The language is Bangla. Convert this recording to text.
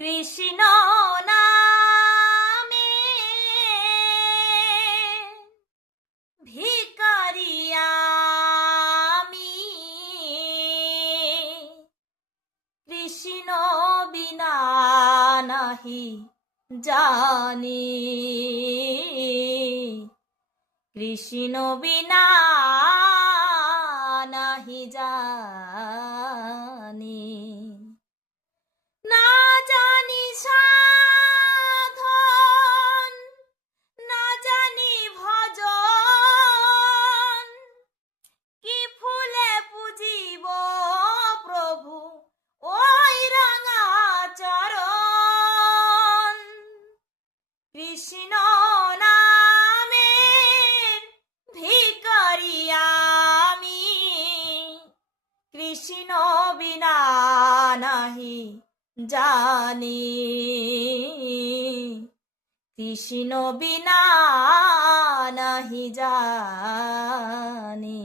কৃষ্ণ নামে ভিখারি আমি, কৃষ্ণ বিনা নাহি জানি, কৃষ্ণ বিনা নাহি জানি। না জানি সাধন, না জানি ভজন, কি ফুলে পুজিব প্রভু ওই রাঙা চরণ। কৃষ্ণ নামের ভিখারি আমি, কৃষ্ণ বিনা নাহি জানি, কৃষ্ণ বিনা নাহি জানি।